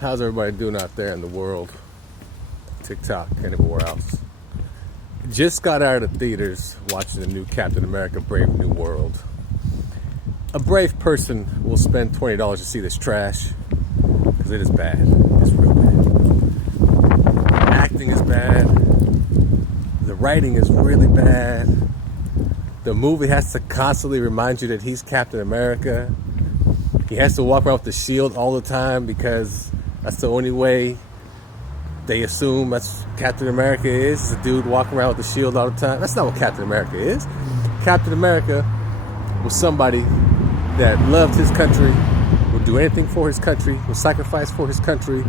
How's everybody doing out there in the world? TikTok and everywhere else. Just got out of the theaters watching the new Captain America Brave New World. A brave person will spend $20 to see this trash because it is bad. It's real bad. Acting is bad. The writing is really bad. The movie has to constantly remind you that he's Captain America. He has to walk around with the shield all the time because that's the only way they assume that's Captain America is a dude walking around with the shield all the time. That's not what Captain America is. Captain America was somebody that loved his country, would do anything for his country, would sacrifice for his country.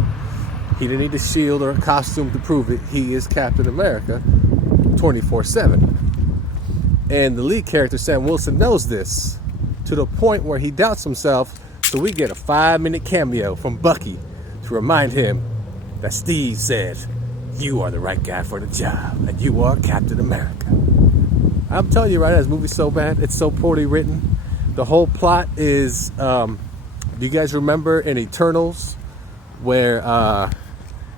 He didn't need a shield or a costume to prove it. He is Captain America 24/7. And the lead character, Sam Wilson, knows this to the point where he doubts himself. So we get a 5-minute cameo from Bucky to remind him that Steve said, you are the right guy for the job, and you are Captain America. I'm telling you right now, this movie's so bad. It's so poorly written. The whole plot is, do you guys remember in Eternals, where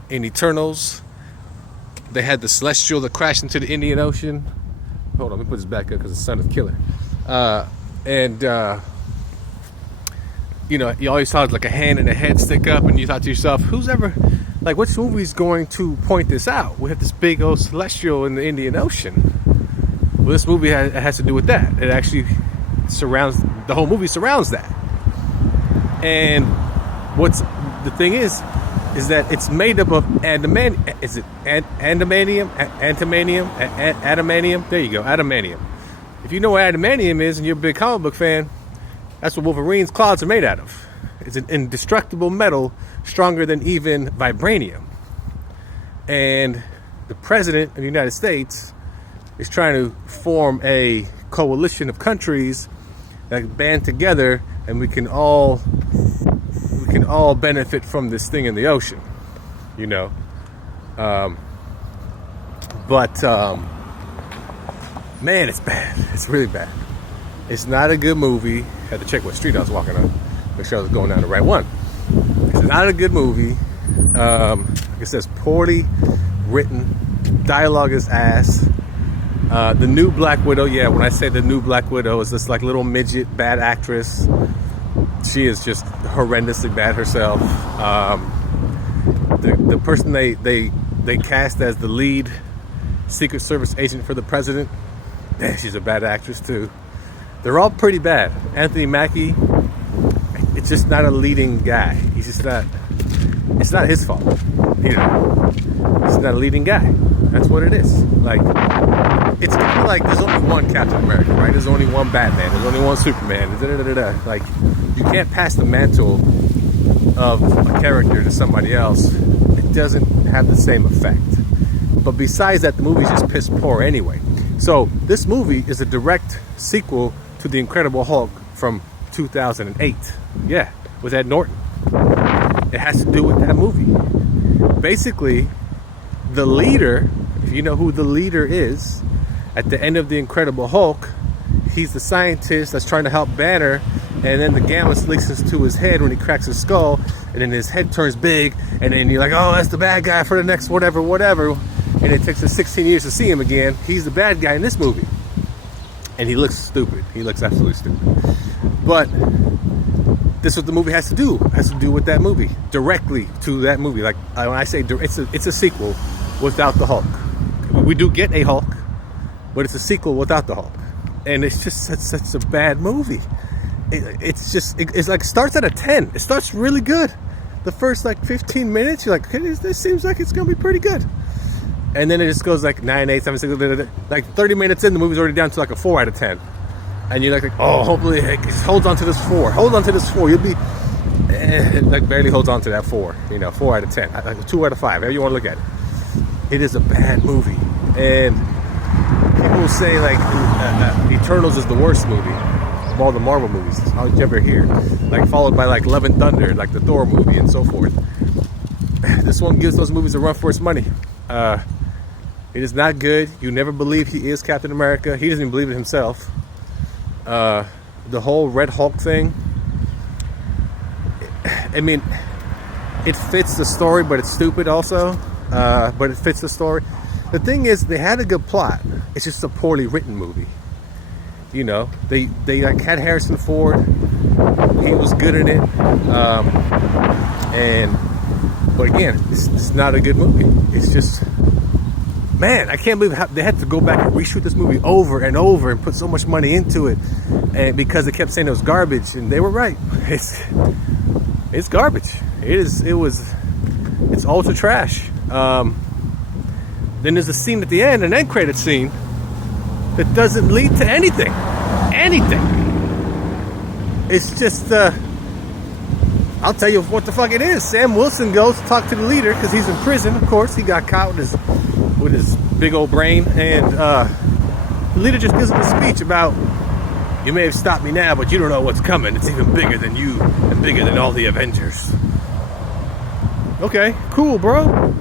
in Eternals, they had the Celestial that crashed into the Indian Ocean? Hold on, let me put this back up because the sun is killer. You know, you always saw like a hand and a head stick up, and you thought to yourself, who's ever, like, which movie's going to point this out? We have this big old celestial in the Indian Ocean. Well, this movie has to do with that. It actually surrounds, the whole movie surrounds that. And what's the thing is that it's made up of adamantium. Is it adamantium? Adamantium? There you go, adamantium. If you know what adamantium is and you're a big comic book fan, that's what Wolverine's claws are made out of. It's an indestructible metal, stronger than even vibranium. And the president of the United States is trying to form a coalition of countries that band together, and we can all benefit from this thing in the ocean, you know. Man, it's bad. It's really bad. It's not a good movie. Had to check what street I was walking on, make sure I was going down the right one. It's not a good movie. Like I said, it's poorly written. Dialogue is ass. The new Black Widow, yeah, when I say the new Black Widow, is this like little midget bad actress. She is just horrendously bad herself. The person they cast as the lead Secret Service agent for the president, man, she's a bad actress too. They're all pretty bad. Anthony Mackie, it's just not a leading guy. He's just not. It's not his fault, you know. He's not a leading guy. That's what it is. Like, it's kind of like there's only one Captain America, right? There's only one Batman. There's only one Superman. Like, you can't pass the mantle of a character to somebody else. It doesn't have the same effect. But besides that, the movie's just piss poor anyway. So this movie is a direct sequel to The Incredible Hulk from 2008. Yeah, with Ed Norton. It has to do with that movie. Basically, the leader, if you know who the leader is, at the end of The Incredible Hulk, he's the scientist that's trying to help Banner, and then the gamma leaks into his head when he cracks his skull, and then his head turns big, and then you're like, oh, that's the bad guy for the next whatever, and it takes us 16 years to see him again. He's the bad guy in this movie. And he looks stupid. He looks absolutely stupid. But this is what the movie has to do. It has to do with that movie. Directly to that movie. Like, when I say it's a sequel without the Hulk. We do get a Hulk, but it's a sequel without the Hulk. And it's just such a bad movie. It's like, starts at a 10. It starts really good. The first like 15 minutes, you're like, okay, this seems like it's going to be pretty good. And then it just goes like 9, 8, 7, 6, like 30 minutes in, the movie's already down to like a 4 out of 10. And you're like, oh, hopefully it holds on to this 4. Hold on to this 4. You'll be, it like barely holds on to that 4. You know, 4 out of 10. Like 2 out of 5, however you want to look at it. It is a bad movie. And people will say like Eternals is the worst movie of all the Marvel movies. How did you ever hear? Like followed by like Love and Thunder, like the Thor movie and so forth. This one gives those movies a run for its money. It is not good. You never believe he is Captain America. He doesn't even believe it himself. The whole Red Hulk thing. I mean, it fits the story, but it's stupid also. But it fits the story. The thing is, they had a good plot. It's just a poorly written movie. You know, they like had Harrison Ford. He was good in it. But again, it's not a good movie. It's just, man, I can't believe how they had to go back and reshoot this movie over and over and put so much money into it, and because they kept saying it was garbage, and they were right. It's garbage. It's ultra trash. Then there's a scene at the end, an end credit scene, that doesn't lead to anything. It's just, I'll tell you what the fuck it is. Sam Wilson goes to talk to the leader because he's in prison. Of course, he got caught with his big old brain, and the leader just gives him a speech about, you may have stopped me now, but you don't know what's coming. It's even bigger than you and bigger than all the Avengers. Okay, cool, bro.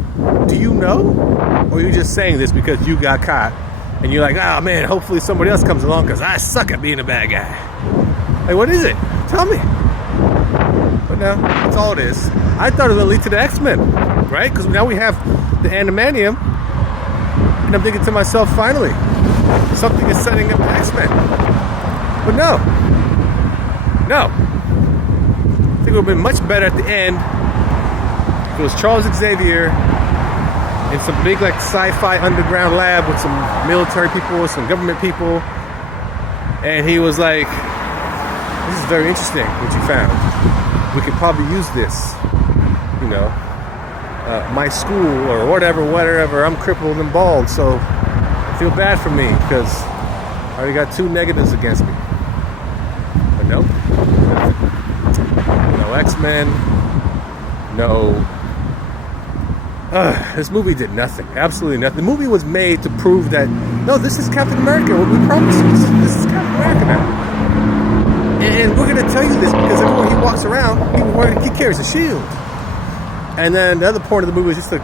Do you know? Or are you just saying this because you got caught and you're like, oh man, hopefully somebody else comes along because I suck at being a bad guy? Like, what is it? Tell me. But no, that's all it is. I thought it was going to lead to the X-Men, right? Because now we have the Animanium, and I'm thinking to myself, finally, something is setting up the X-Men. But no. I think it would have been much better at the end if it was Charles Xavier in some big like sci-fi underground lab with some military people, some government people, and he was like, this is very interesting what you found. We could probably use this, you know, my school or whatever, I'm crippled and bald, so feel bad for me because I already got 2 negatives against me. But nope, no X-Men, no. This movie did nothing, absolutely nothing. The movie was made to prove that, no, this is Captain America, what we promised you. This is Captain America now. And we're going to tell you this because everywhere he walks around, he carries a shield. And then the other point of the movie is just to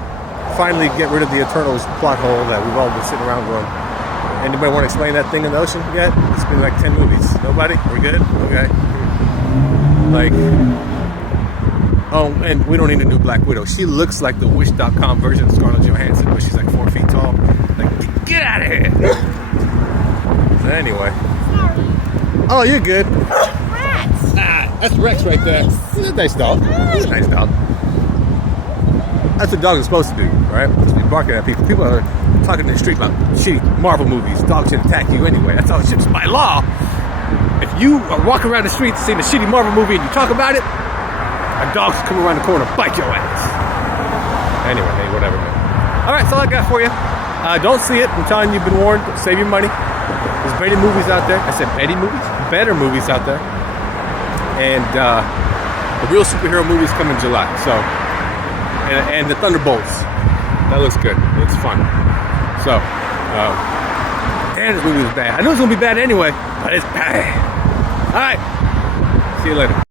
finally get rid of the Eternals plot hole that we've all been sitting around going, anybody want to explain that thing in the ocean yet? It's been like 10 movies. Nobody? We're good? Okay. Like, oh, and we don't need a new Black Widow. She looks like the Wish.com version of Scarlett Johansson, but she's like 4 feet tall. Like, get out of here! So anyway. Oh, you're good. Rex! That's Rex right there. He's a nice dog. He's a nice dog. That's what dogs are supposed to do, right? Just be barking at people. People are talking in the street about shitty Marvel movies. Dogs should attack you anyway. That's how it should be by law. If you are walking around the street seeing a shitty Marvel movie and you talk about it, a dog's come around the corner and bite your ass. Anyway, hey, whatever, man. All right, that's all I got for you. Don't see it. I'm telling you, you've been warned. Save your money. There's better movies out there. I said better movies? Better movies out there. And the real superhero movies come in July. So, and the Thunderbolts. That looks good. It looks fun. So, and this movie was bad. I knew it was going to be bad anyway, but it's bad. All right. See you later.